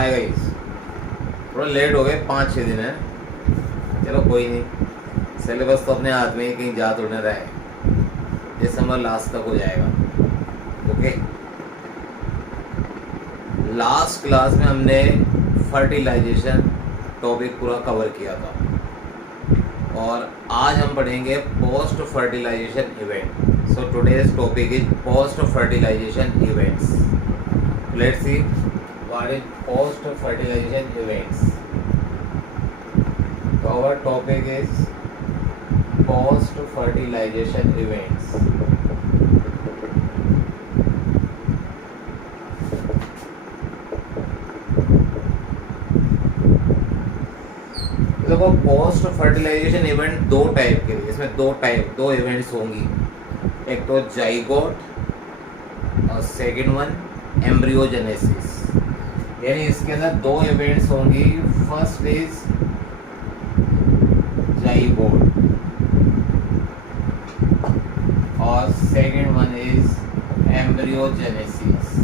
Hi guys, थोड़ा late हो गए, 5-6 दिन है। चलो कोई नहीं, सिलेबस तो अपने हाथ में ही, कहीं जा थोड़े रहा है। दिसंबर लास्ट तक हो जाएगा। ओके, लास्ट क्लास में हमने फर्टिलाइजेशन टॉपिक पूरा कवर किया था और आज हम पढ़ेंगे post fertilization event. So today's topic is post fertilization events. Let's see what is post fertilization events. So our topic is post fertilization events. देखो, पोस्ट फर्टिलाइजेशन इवेंट दो टाइप के लिए, इसमें दो इवेंट्स होंगी। एक तो जाइगोट और सेकंड वन एम्ब्रियोजेनेसिस। यानी इसके अंदर दो इवेंट्स होंगी। फर्स्ट इज जाइगोट और सेकंड वन इज एम्ब्रियोजेनेसिस।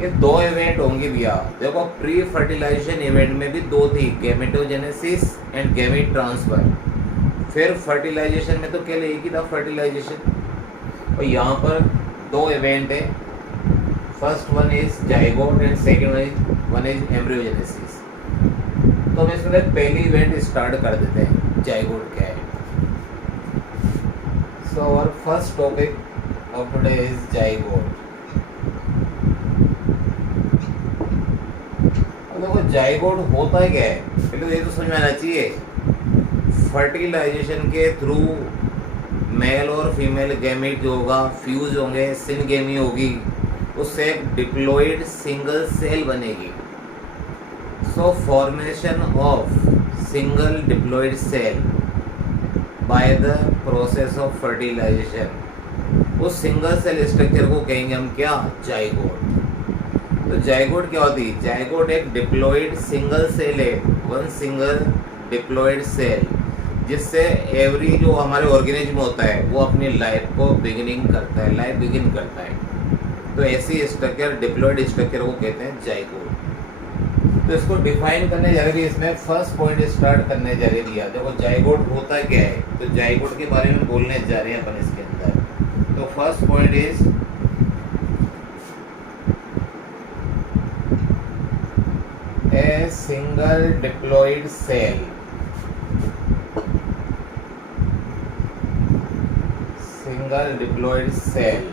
ये दो इवेंट होंगे भैया। देखो, प्री फर्टिलाइजेशन इवेंट में भी दो थी, गैमेटोजेनेसिस एंड गैमेट ट्रांसफर। फिर फर्टिलाइजेशन में तो केवल एक ही था, फर्टिलाइजेशन। और यहाँ पर दो इवेंट है। First one is zygote and second one is embryogenesis. तो हम इसमें पहली इवेंट स्टार्ट कर देते हैं, जाइगोट क्या है। So our first topic of today is zygote. देखो, जाइगोट होता क्या है, पहले तो ये तो समझ में आना चाहिए। फर्टिलाइजेशन के थ्रू मेल और फीमेल गैमेट जो होगा फ्यूज होंगे, सिनगेमी होगी, उससे एक डिप्लॉइड सिंगल सेल बनेगी। So formation of single diploid cell by the process of fertilization, उस सिंगल सेल स्ट्रक्चर को कहेंगे हम क्या, जाइगोट। तो जाइगोट क्या होती है? जाइगोट एक डिप्लॉइड सिंगल सेल है, वन सिंगल डिप्लॉइड सेल, जिससे एवरी जो हमारे ऑर्गेनिज्म होता है वो अपनी लाइफ को बिगिनिंग करता है, लाइफ बिगिन करता है। तो ऐसी स्ट्रक्चर, डिप्लॉइड स्ट्रक्चर को कहते हैं जाइगोट। तो इसको डिफाइन करने जा रही है, इसमें फर्स्ट पॉइंट स्टार्ट करने जा रही है। देखो, जाइगोट होता क्या है, तो जाइगोट के बारे में बोलने जा रहे हैं अपन इसके अंदर। तो first point is a single diploid cell. Single diploid cell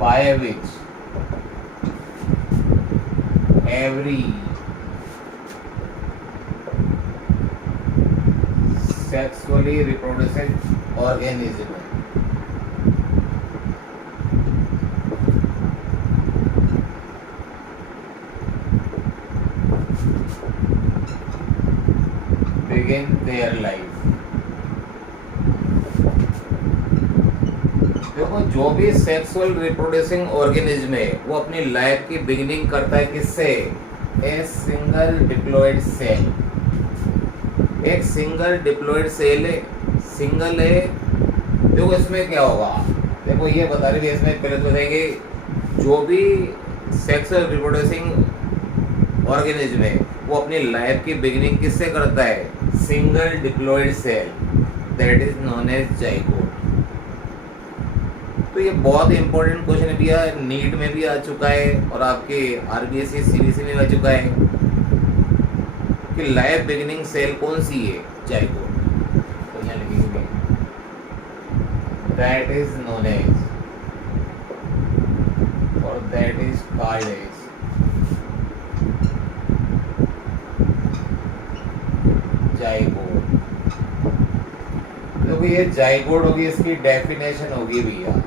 by which every sexually reproducing organism begin their life। देखो, जो भी सेक्सुअल रिप्रोड्यूसिंग ऑर्गेनिज्म है वो अपनी लाइफ की बिगिनिंग करता है किससे? A single diploid cell. एक सिंगल डिप्लॉइड सेल है, सिंगल है। देखो, इसमें क्या होगा, देखो ये बता रही है इसमें। पहले तो देंगे, जो भी सेक्सुअल रिप्रोड्यूसिंग ऑर्गेनिज्म है वो अपनी लाइफ की बिगिनिंग किससे करता है? Single diploid cell, that is known as zygote. तो ये बहुत इंपॉर्टेंट क्वेश्चन भी है, नीट में भी आ चुका है और आपके आरबीएससी सीबीएसई में आ चुका है कि लाइफ बिगिनिंग सेल कौन सी है? जाइगोट। तो यहाँ लिखेंगे दैट इज नोन एज और that is called as zygote. तो ये जाइगोट होगी, इसकी डेफिनेशन होगी भैया।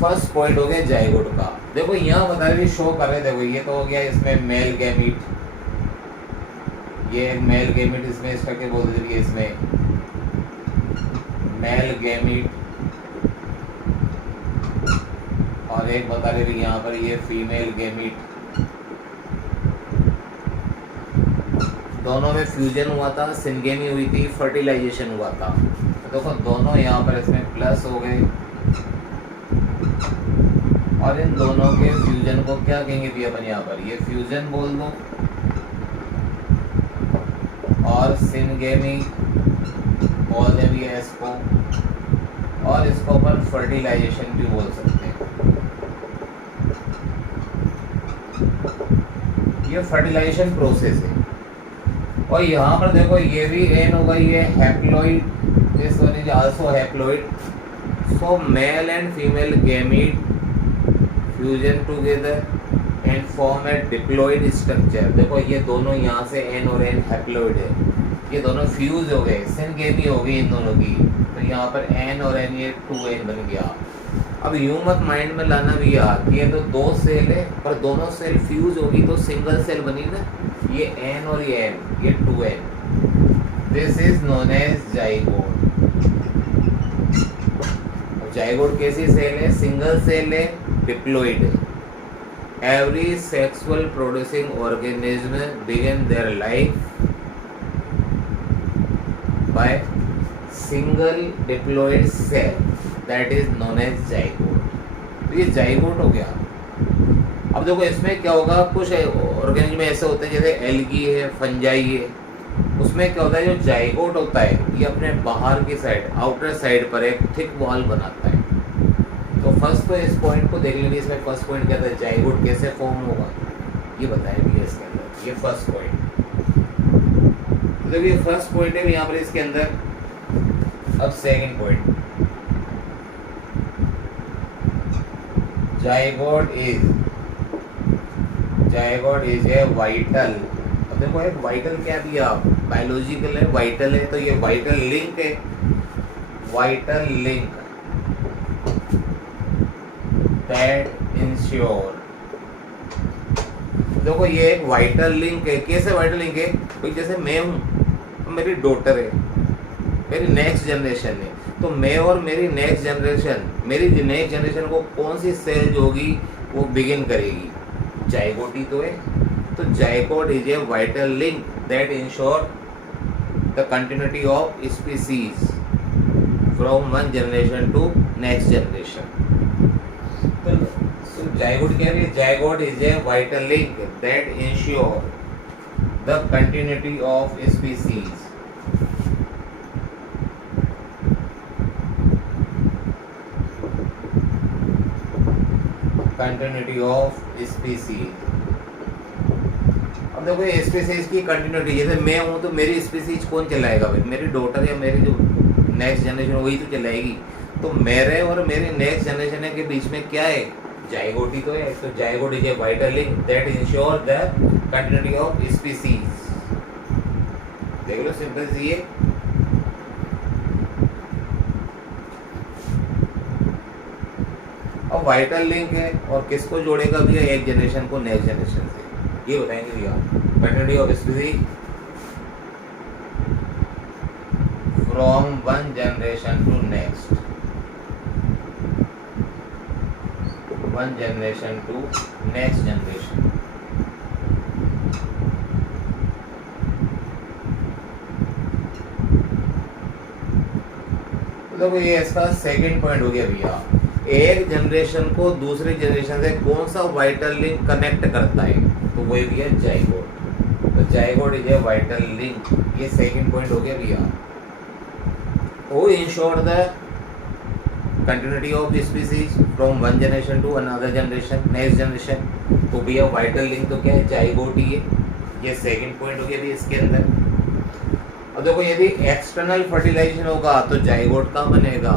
फर्स्ट पॉइंट हो गया जाइगोट का। देखो, यहाँ बता रहे, शो कर रहे, देखो ये तो हो गया इसमें मेल गैमीट, ये मेल गैमीट इसमें इसका क्या बोल देती है, इसमें मेल गैमीट। और एक बता रहे यहाँ पर ये फीमेल गैमीट। दोनों में फ्यूजन हुआ था, सिनगेमी हुई थी, फर्टिलाइजेशन हुआ था। तो देखो दोनों यहाँ पर इसमें प्लस हो गए, और इन दोनों के फ्यूजन को क्या कहेंगे भी अपन यहाँ पर, ये फ्यूजन बोल दो, और सिनगेमी बोल दें भी है इसको, और इसको अपन फर्टिलाइजेशन भी बोल सकते हैं। ये फर्टिलाइजेशन प्रोसेस है। और यहाँ पर देखो ये भी एन होगा, ये haploid, this one is also haploid. So mail and female gamete fusion together and form A diploid structure. देखो ये दोनों यहाँ से एन और एन हैप्लॉइड है, ये दोनों फ्यूज हो गए, सिनगेमी हो गई इन दोनों की, तो यहाँ पर एन और एन ये 2n बन गया। अब यूं मत माइंड में लाना भी यार कि ये तो दो सेल है, पर दोनों सेल फ्यूज होगी तो सिंगल सेल बनी ना, ये एन और ये एन, ये 2n। This is known as zygote. Zygote कैसी सेल है? सिंगल सेल है, डिप्लॉइड है। Every sexual producing organism begin their life by single diploid cell, that is known as zygote. तो ये जाइगोट हो गया। अब देखो इसमें क्या होगा, कुछ ऑर्गेनिज्म ऐसे होते हैं जैसे एल्गी है, फंजाई है, उसमें क्या होता है जो जाइगोट होता है ये अपने बाहर की साइड, आउटर साइड पर एक थिक वॉल बनाता है। तो फर्स्ट तो इस पॉइंट को देख लेंगे, इसमें फर्स्ट पॉइंट क्या था, जाइगोट कैसे फॉर्म होगा ये बताएंगे इसके अंदर। ये फर्स्ट पॉइंट, तो देखिए ये फर्स्ट पॉइंट है यहाँ पर इसके अंदर। अब second point, zygote is a vital. अब देखो एक वाइटल क्या दिया, बायोलॉजिकल है, वाइटल है, तो ये वाइटल लिंक है, वाइटल लिंक दैट इंश्योर। देखो ये एक वाइटल लिंक है। कैसे वाइटल लिंक है भाई, जैसे मैं हूँ, मेरी डॉटर है, मेरी नेक्स्ट जनरेशन है, तो मैं और मेरी नेक्स्ट जनरेशन को कौन सी सेल जो होगी वो बिगिन करेगी, जाइगोट ही तो है। तो zygote is a vital link that ensure the continuity of species from one generation to next generation. तो जाइगोट क्या है? Zygote is a vital link that ensure the continuity of species continuity of species. अब देखो ये species की continuity, जैसे मैं हूँ तो मेरी स्पीसीज कौन चलाएगा भाई, मेरी डॉटर या मेरी जो नेक्स्ट जनरेशन वही तो चलाएगी। तो मेरे और मेरी नेक्स्ट जनरेशन के बीच में क्या है, जाइगोट ही तो है। तो zygote is a vital link that ensure the continuity of species. देख लो सिंपल सी है। और वाइटल लिंक है, और किसको जोड़ेगा भैया, एक जनरेशन को नेक्स्ट जनरेशन से, ये बताएंगे भैया। Continuity of species from one generation to next, one generation to next generation. तो देखो ये इसका सेकंड पॉइंट हो गया भैया। एक जनरेशन को दूसरी जनरेशन से कौन सा वाइटल लिंक कनेक्ट करता है, तो वही भैया जाइगोट। तो zygote is a vital link, ये सेकंड पॉइंट हो गया भैया। वो ensure the continuity of species from one generation to another generation, next generation. तो भैया वाइटल लिंक तो क्या है, जाइगोट ही है। ये सेकंड पॉइंट हो गया भैया इसके अंदर। और देखो यदि एक्सटर्नल फर्टिलाइजेशन होगा तो जाइगोट का बनेगा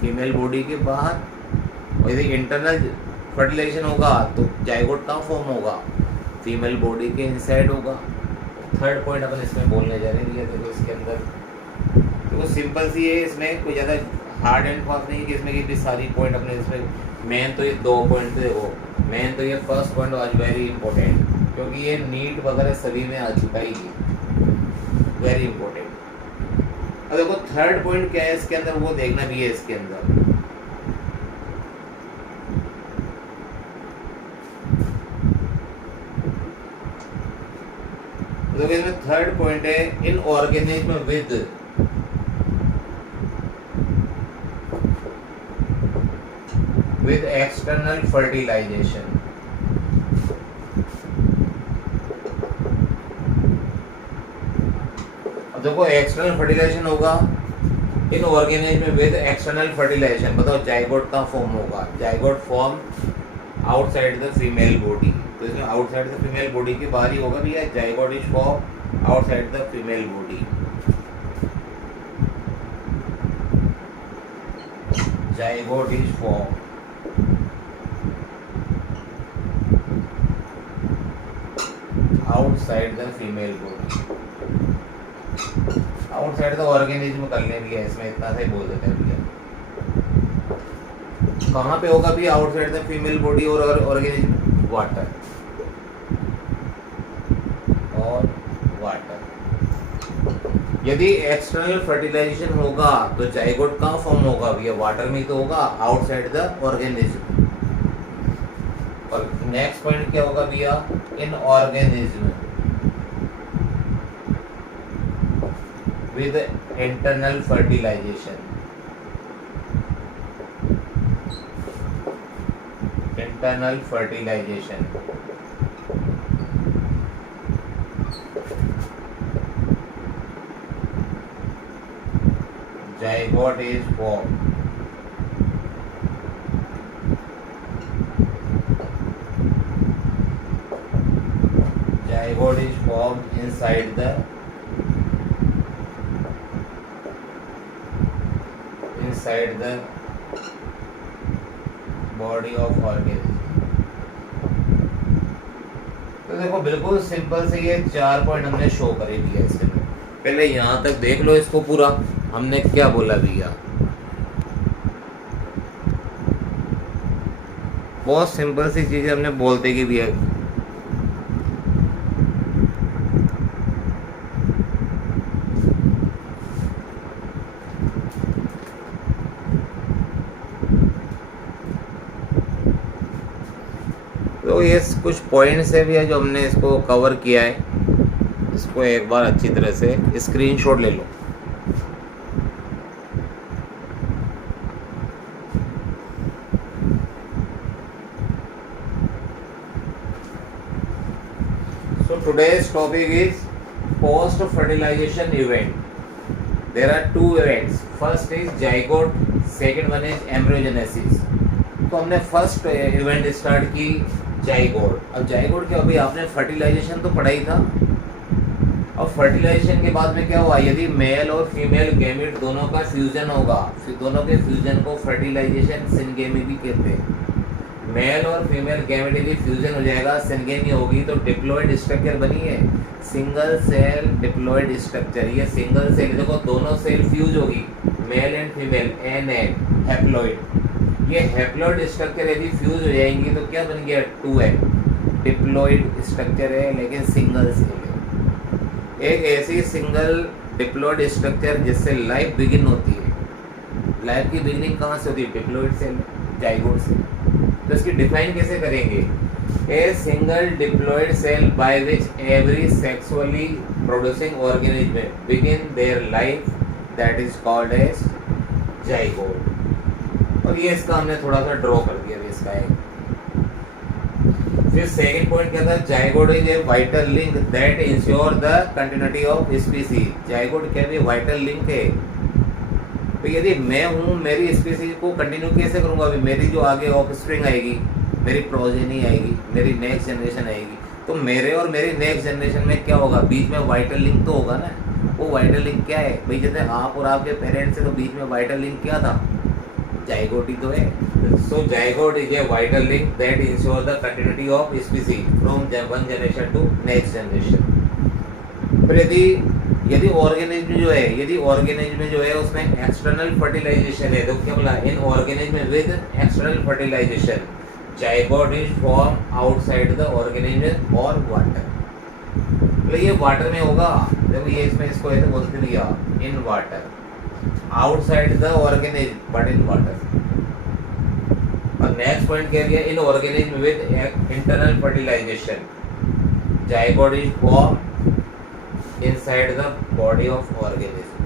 फीमेल बॉडी के बाहर, और यदि इंटरनल फर्टिलाइजेशन होगा तो जाइगोट का फॉर्म होगा फीमेल बॉडी के इनसाइड होगा। थर्ड पॉइंट अपन इसमें बोलने जा रहे हैं। देखो इसके अंदर तो सिंपल सी है, इसमें कोई ज़्यादा हार्ड एंड फास्ट नहीं है कि इसमें कि सारी पॉइंट अपने इसमें। मेन तो ये दो पॉइंट देखो, मेन तो ये फर्स्ट पॉइंट आज वेरी इंपॉर्टेंट, क्योंकि ये नीट वगैरह सभी में आ चुका ही है, वेरी इंपॉर्टेंट। अब देखो थर्ड पॉइंट क्या है इसके अंदर, वो देखना भी है इसके अंदर। तो इसमें थर्ड पॉइंट है in organism with external fertilization. अब देखो एक्सटर्नल फर्टिलाइजेशन होगा in organism with external fertilization. बताओ जाइगोट का फॉर्म होगा, zygote form outside the female body. तो इसमें आउटसाइड द फीमेल बॉडी के बाहर ही होगा भैया, zygote is form outside the female body. Zygote is form outside the female body, outside the organism कर ले भैया, इसमें इतना से बोल देते हैं भैया। कहाँ पे होगा भी आउटसाइड द फीमेल बॉडी और ऑर्गेनिज्म? वाटर और वाटर। यदि एक्सटर्नल फर्टिलाइजेशन होगा तो जाइगोट कहाँ फॉर्म होगा भैया? वाटर में तो होगा, आउटसाइड द ऑर्गेनिज्म। और नेक्स्ट पॉइंट क्या होगा भैया? In organism with internal fertilization. Internal fertilization zygote is form zygote is formed inside the body of organism. तो देखो बिल्कुल सिंपल से ये 4 पॉइंट हमने शो करे भैया। इससे पहले यहाँ तक देख लो इसको पूरा, हमने क्या बोला भैया। बहुत सिंपल सी चीजें हमने बोलते कि भैया तो ये कुछ पॉइंट्स है भैया जो हमने इसको कवर किया है। इसको एक बार अच्छी तरह से स्क्रीनशॉट ले लो। So today's topic is post fertilization event. There are 2 events. First is zygote, second one is embryogenesis. तो हमने फर्स्ट इवेंट स्टार्ट की जाइगोट। अब जाइगोट क्या, अभी आपने फर्टिलाइजेशन तो पढ़ा ही था। अब फर्टिलाइजेशन के बाद में क्या हुआ? यदि मेल और फीमेल गैमेट दोनों का फ्यूजन होगा, दोनों के फ्यूजन को फर्टिलाइजेशन सिनगेमी भी कहते हैं। मेल और फीमेल गैमेट यदि फ्यूजन हो जाएगा, सिनगेमी होगी, तो डिप्लॉइड स्ट्रक्चर बनी है, सिंगल सेल डिप्लॉइड स्ट्रक्चर। ये सिंगल सेल, देखो दोनों सेल फ्यूज होगी, male and female, n n haploid. ये हैप्लॉइड स्ट्रक्चर यदि फ्यूज हो जाएंगी तो क्या बन गया? 2n डिप्लॉइड स्ट्रक्चर है लेकिन सिंगल सेल है। एक ऐसी सिंगल डिप्लॉइड स्ट्रक्चर जिससे लाइफ बिगिन होती है। लाइफ की बिगिनिंग कहाँ से होती है? डिप्लॉइड सेल, जाइगोट से। तो इसकी डिफाइन कैसे करेंगे? A single diploid cell by which every sexually producing organism begin their life, that is called as zygote. और ये इसका हमने थोड़ा सा ड्रॉ कर दिया इसका एक। फिर सेकंड पॉइंट क्या था? Zygote is a vital link that ensure the continuity of species. Zygote क्या है? वाइटल लिंक है। तो यदि मैं हूँ, मेरी स्पीसीज को कंटिन्यू कैसे करूँगा? अभी मेरी जो आगे ऑफस्प्रिंग आएगी, मेरी प्रोजेनी आएगी, मेरी नेक्स्ट जनरेशन आएगी, तो मेरे और मेरी नेक्स्ट जनरेशन में क्या होगा? बीच में वाइटल लिंक तो होगा ना। वो वाइटल लिंक क्या है भाई? जैसे आप और आपके पेरेंट्स से, तो बीच में वाइटल लिंक क्या था? जाइगोट ही तो है। So zygote is a vital link that ensure the continuity of species from one generation to next generation. फिर यदि ऑर्गेनिज्म जो है, यदि ऑर्गेनिज्म जो है उसमें एक्सटर्नल फर्टिलाइजेशन है, तो क्या बोला? In organism with external fertilization zygote is form outside the organism और वाटर। मतलब ये वाटर में होगा। देखो ये इसमें इसको ऐसे बोलते दिया, in water, outside the organism but in water. और नेक्स्ट पॉइंट क्या दिया? In organism with internal fertilization zygote is form inside the body of organism.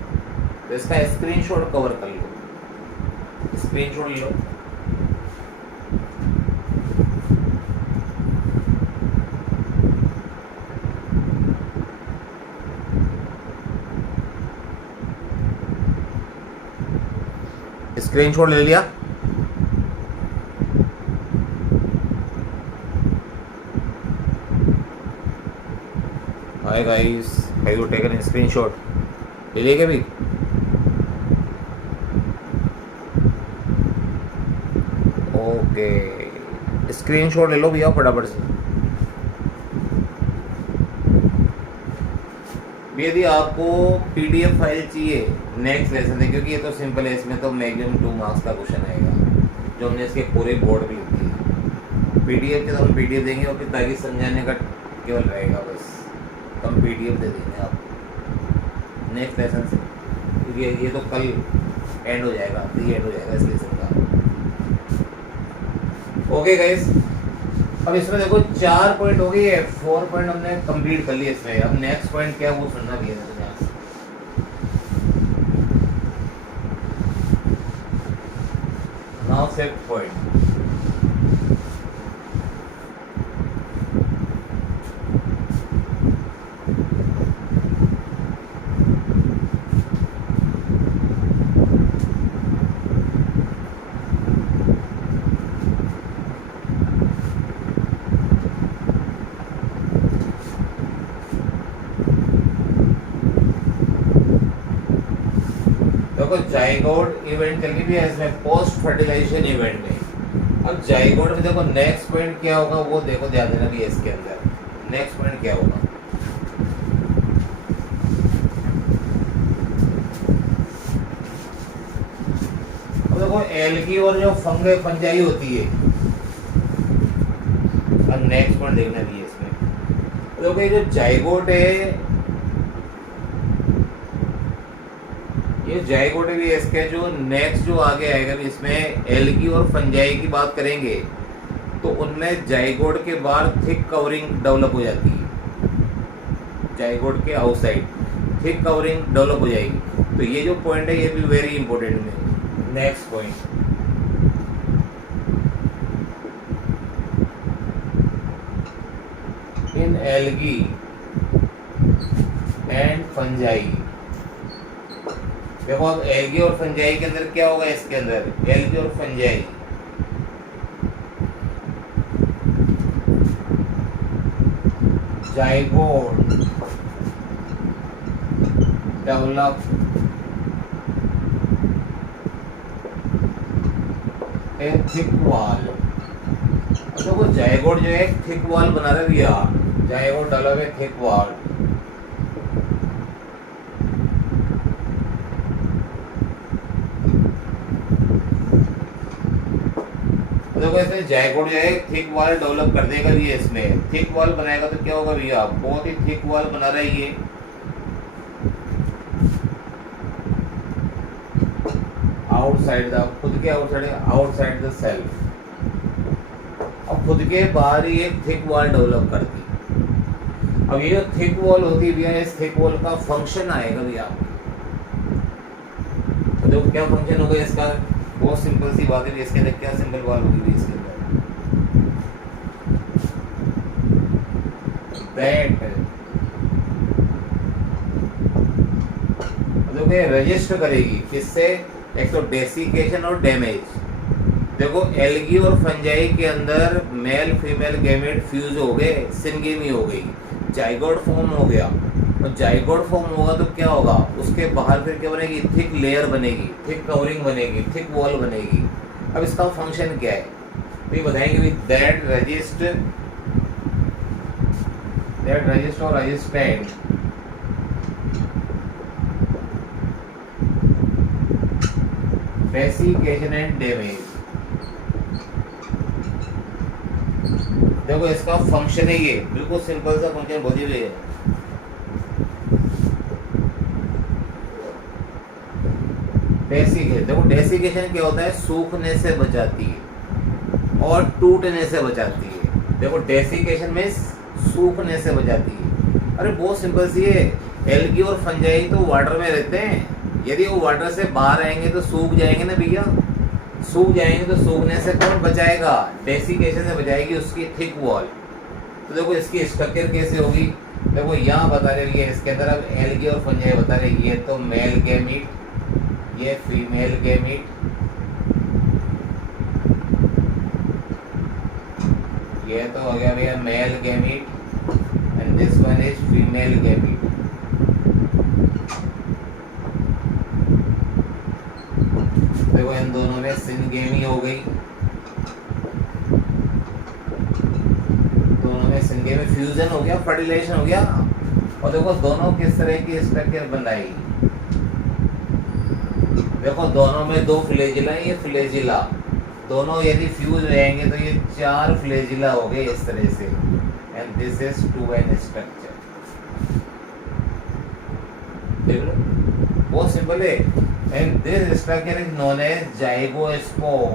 तो इसका स्क्रीनशॉट कवर कर लो, स्क्रीनशॉट लो। स्क्रीनशॉट ले लिया। Hi guys, have you taken screenshot? ले लिया क्या भी? ओके, स्क्रीनशॉट ले लो भैया फटाफट से। यदि आपको पीडीएफ फाइल चाहिए नेक्स्ट लेसन है, क्योंकि ये तो सिंपल है, इसमें तो मैक्सिमम 2 मार्क्स का क्वेश्चन आएगा जो हमने इसके पूरे बोर्ड पे लिखी है। पीडीएफ के तो हम पीडीएफ देंगे और फिर ताकि समझाने का केवल रहेगा, बस तो हम पीडीएफ दे देंगे आपको नेक्स्ट लेसन से, क्योंकि ये तो कल एंड हो जाएगा, एंड हो जाएगा इस लेसन का। ओके गाइस, अब इसमें देखो 4 पॉइंट हो गई है, 4 पॉइंट हमने कंप्लीट कर लिए इसमें। अब नेक्स्ट पॉइंट क्या है वो सुनना भी है। नाउ 5th पॉइंट, देखो जाइगोट इवेंट चल भी है इसमें, पोस्ट फर्टिलाइजेशन इवेंट में। अब जाइगोट में देखो नेक्स्ट पॉइंट क्या होगा वो देखो, ध्यान देना भी है इसके अंदर नेक्स्ट पॉइंट क्या होगा। अब देखो एल्गी और जो फंजाई होती है, अब नेक्स्ट पॉइंट देखना भी है इसमें। देखो ये जो जाइगोट है, ये जाइगोट भी है इसके, जो नेक्स्ट जो आगे आएगा भी इसमें एल्गी और फंजाई की बात करेंगे तो उनमें जाइगोट के बाहर थिक कवरिंग डेवलप हो जाती है, जाइगोट के आउटसाइड थिक कवरिंग डेवलप हो जाएगी। तो ये जो पॉइंट है ये भी वेरी इंपॉर्टेंट है। Next point, in algae and fungi. देखो अब एल्गी और फंजाई के अंदर क्या होगा, इसके अंदर एल्गी और fungi zygote develop a thick wall. देखो जाइगोट जो है थिक वॉल बना रहा है भैया, zygote develop a thick wall. देखो इसमें जाइगोट जो है थिक वॉल डेवलप कर देगा भी, इसमें थिक वॉल बनाएगा तो क्या होगा भैया, बहुत ही थिक वॉल बना रहा है ये। आउटसाइड द, खुद के आउटसाइड द सेल्फ, अब खुद के बाहर ही एक थिक वॉल डेवलप करती। अब ये जो थिक वॉल होती है भैया, इस थिक वॉल का फंक्शन आएगा भैया, तो देखो क्या फंक्शन होगा इसका, बहुत सिंपल सी बात है। इसके अंदर क्या सिंपल वॉल होगी इसके अंदर, दैट देखो ये रजिस्टर करेगी किससे, एक तो डेसिकेशन और डैमेज। देखो एल्गी और फंजाई के अंदर मेल फीमेल गैमेट फ्यूज हो गए, सिनगेमी हो गई, जाइगोट फॉर्म हो गया। और जाइगोट फॉर्म होगा तो क्या होगा, उसके बाहर फिर क्या बनेगी, थिक लेयर बनेगी, थिक कवरिंग बनेगी, थिक वॉल बनेगी। अब इसका फंक्शन क्या है तो ये बताएंगे भी, दैट रजिस्ट और रजिस्टेंट डेसिकेशन एंड डैमेज। देखो इसका फंक्शन है ये, बिल्कुल सिंपल सा फंक्शन बोली हुई है। डेसिकेशन, देखो डेसिकेशन क्या होता है, सूखने से बचाती है और टूटने से बचाती है। देखो डेसिकेशन में सूखने से बचाती है, अरे बहुत सिंपल सी है। एल्गी और फंजाई तो वाटर में रहते हैं, यदि वो वाटर से बाहर आएंगे तो सूख जाएंगे ना भैया, सूख जाएंगे तो सूखने से कौन बचाएगा, डेसिकेशन से बचाएगी उसकी थिक वॉल। तो देखो इसकी स्ट्रक्चर कैसे होगी, देखो यहाँ बता रही है इसके अंदर, अब एल्गी और फंजाई बता रही है, तो मेल गैमीट, ये फीमेल गैमीट, ये तो हो गया भैया male gamete, and this one is female gamete. देखो इन दोनों में सिनगेमी हो गई, दोनों में सिनगेमी फ्यूजन हो गया, फर्टिलाइजेशन हो गया। और देखो दोनों किस तरह की स्ट्रक्चर बनाई, देखो दोनों में दो फ्लेजिला, ये फ्लेजिला दोनों यदि फ्यूज रहेंगे तो ये 4 फ्लेजिला हो गए इस तरह से, and this is 2n structure. देख लो बहुत सिंपल है, and this structure is known as zygospore.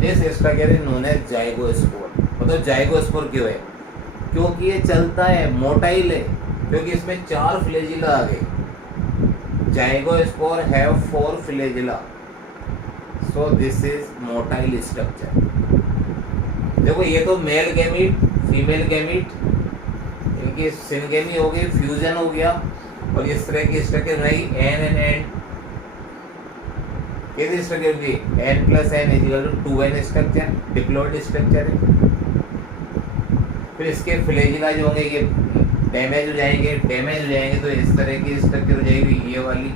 This structure is known as zygospore. मतलब जाइगोस्पोर क्यों है, क्योंकि ये चलता है, मोटाइल है, क्योंकि इसमें 4 फ्लेजिला आ गए। Zygospore have 4 flagella, so this is motile structure. देखो ये तो मेल गैमीट, फीमेल गैमीट, इनकी सिनगेमी हो गई, फ्यूजन हो गया, और इस तरह की स्ट्रक्चर रही n एंड n। कैसी स्ट्रक्चर होगी, n plus n equal to 2n structure, diploid structure है। फिर इसके फ्लेजिला जो होंगे ये डैमेज हो जाएंगे, तो इस तरह की स्ट्रक्चर हो जाएगी ये वाली।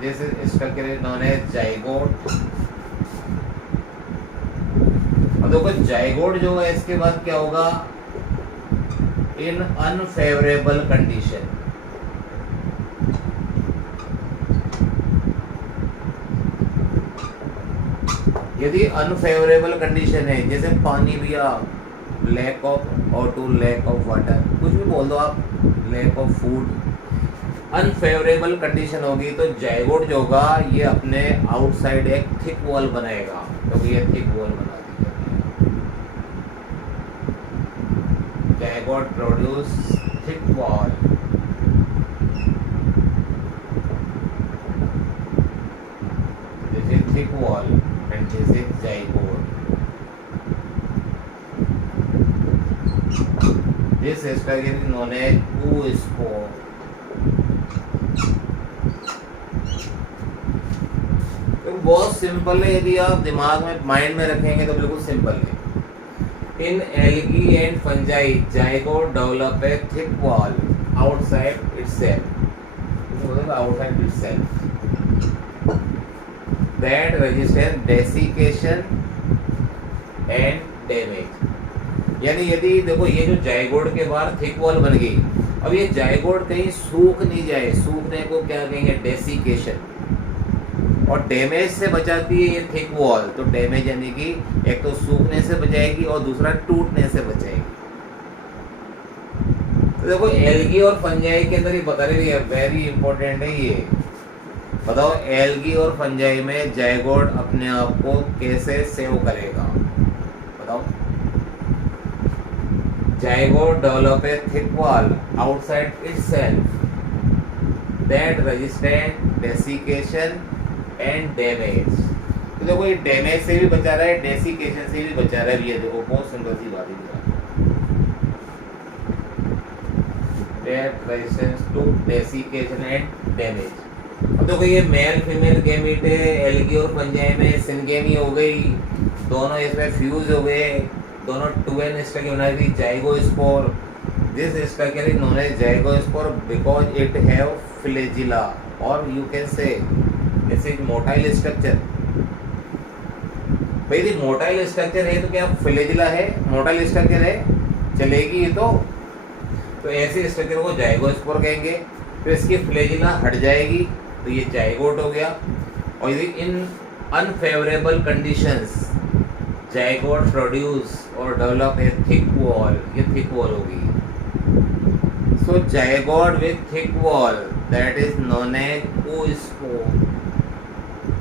This structure is known as zygote. और देखो जाइगोट जो है इसके बाद क्या होगा, इन अनफेवरेबल कंडीशन, यदि अनफेवरेबल कंडीशन है, जैसे पानी भी लैक ऑफ और टू लैक ऑफ वाटर, कुछ भी बोल दो आप, lack of food, unfavourable condition होगी तो जाइगोट जो होगा ये अपने आउटसाइड एक थिक वॉल बनाएगा, तो ये थिक वॉल बना दी जाती है। Zygote produce thick wall, this is thick wall and this is zygote. This structure is known as oospore. तो बहुत सिंपल है, यदि आप दिमाग में माइंड में रखेंगे तो बिल्कुल सिंपल है। In algae and fungi zygote develop a thick wall outside itself, outside itself that resistance desiccation and damage. यानी यदि देखो ये जो जाइगोट के बाहर थिक वॉल बन गई, अब ये जाइगोट कहीं सूख नहीं जाए, सूखने को क्या कहेंगे, डेसिकेशन, और डैमेज से बचाती है ये थिक वॉल। तो डैमेज यानी कि एक तो सूखने से बचाएगी और दूसरा टूटने से बचाएगी। तो देखो एल्गी और फंजाई के अंदर ये बता रही है, वेरी इंपॉर्टेंट है ये। बताओ एल्गी और फंजाई में जाइगोट अपने आप को कैसे सेव करेगा, बताओ। Zygote develop a thick wall outside itself that resist desiccation and damage। तो देखो ये डैमेज से भी बचा रहा है, डेसिकेशन से भी बचा रहा है। ये देखो बहुत सिंपल सी बात है, that resistance to desiccation and damage। अब देखो ये मेल फीमेल गैमीट है, एल्गी और फंजाई में सिनगेमी हो गई, दोनों इसमें फ्यूज हो गए, दोनों 2n स्ट्रक्चर बना दी zygospore. This structure is known as zygospore because it have flagella, और you can say this is motile structure. भाई यदि मोटाइल स्ट्रक्चर है तो क्या फ्लेजिला है, मोटाइल स्ट्रक्चर है, चलेगी ये तो ऐसे स्ट्रक्चर को जाइगोस्पोर कहेंगे। फिर इसकी फ्लेजिला हट जाएगी तो ये जाइगोट हो गया। और यदि in unfavourable conditions zygote produce और डेवलप ए थिक वॉल, ये थिक वॉल होगी। So zygote with thick wall that is known as oospore।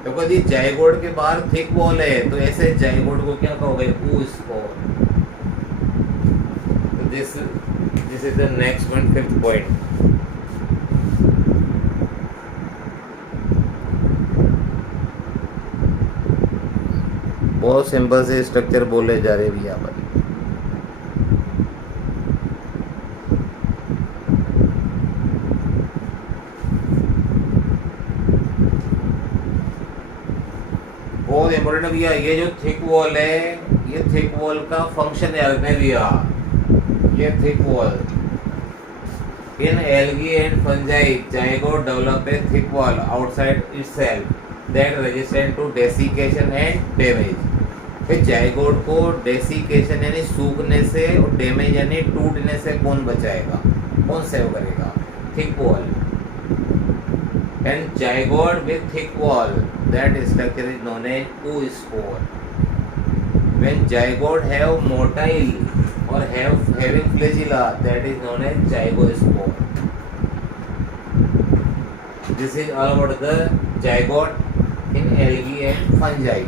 तो यदि जाइगोट के बाहर थिक वॉल है तो ऐसे जाइगोट को क्या कहोगे, oospore। This is the next one, fifth point. बहुत सिंपल से स्ट्रक्चर बोले जा रहे भी यहाँ पर। बहुत इंपॉर्टेंट है भैया, ये जो थिक वॉल है, ये थिक वॉल का फंक्शन याद रखना भैया। ये thick wall in algae and fungi zygote develop a thick wall outside itself that resistant to desiccation and damage। फिर जाइगोट को डेसिकेशन यानी सूखने से और डैमेज यानी टूटने से कौन बचाएगा, कौन सेव करेगा? Thick wall. And zygote with thick wall, that structure is known as oospore। When zygote have motile or having flagella, that is known as zygospore। This is all about the zygote in algae and fungi।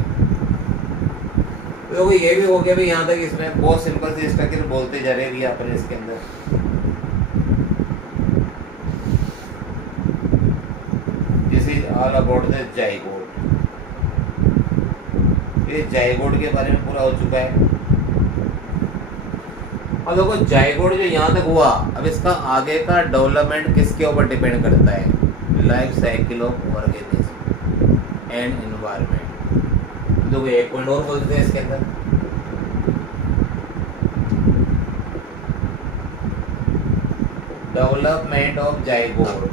तो ये भी हो गया भाई यहाँ तक। इसमें बहुत सिंपल से स्ट्रक्चर बोलते जा रहे हैं भैया अपने इसके अंदर। This is all about the zygote. ये जाइगोट के बारे में पूरा हो चुका है। अब देखो जाइगोट जो यहाँ तक हुआ, अब इसका आगे का डेवलपमेंट किसके ऊपर डिपेंड करता है? Life cycle of organism and environment. देखो एक पॉइंट और बोलते हैं इसके अंदर, development of zygote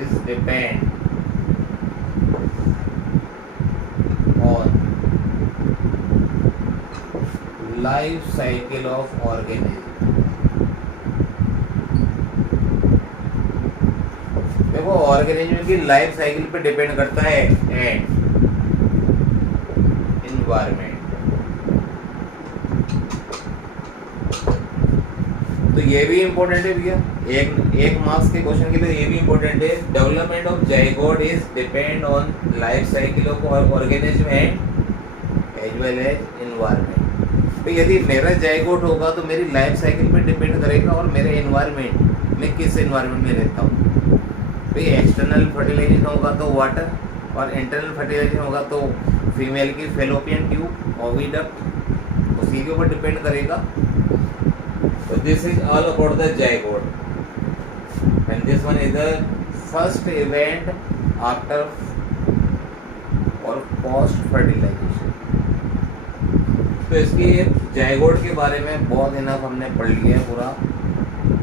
is depend on life cycle of organism. देखो ऑर्गेनिज्म की लाइफ साइकिल पे डिपेंड करता है एंड एनवायरनमेंट। तो ये भी इम्पोर्टेंट है भैया, एक मार्क्स के क्वेश्चन के लिए ये भी इम्पोर्टेंट है। Development of zygote is depend on life cycle of organism and as well as environment. तो यदि मेरा जाइगोट होगा तो मेरी लाइफ साइकिल पे डिपेंड करेगा और मेरे एनवायरनमेंट, मैं किस एनवायरनमेंट में रहता हूँ। तो ये एक्सटर्नल फर्टिलाइजेशन होगा तो वाटर, और इंटरनल फर्टिलाइजेशन होगा तो फीमेल की फेलोपियन ट्यूब, ओविडक्ट, उसी के ऊपर डिपेंड करेगा। तो this is all about the zygote and this one is the first event after और पोस्ट फर्टिलाइजेशन। तो इसकी जाइगोट के बारे में बहुत इनफ हमने पढ़ लिया है पूरा।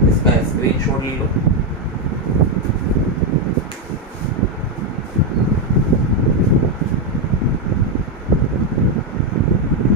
इसका स्क्रीनशॉट ले लो।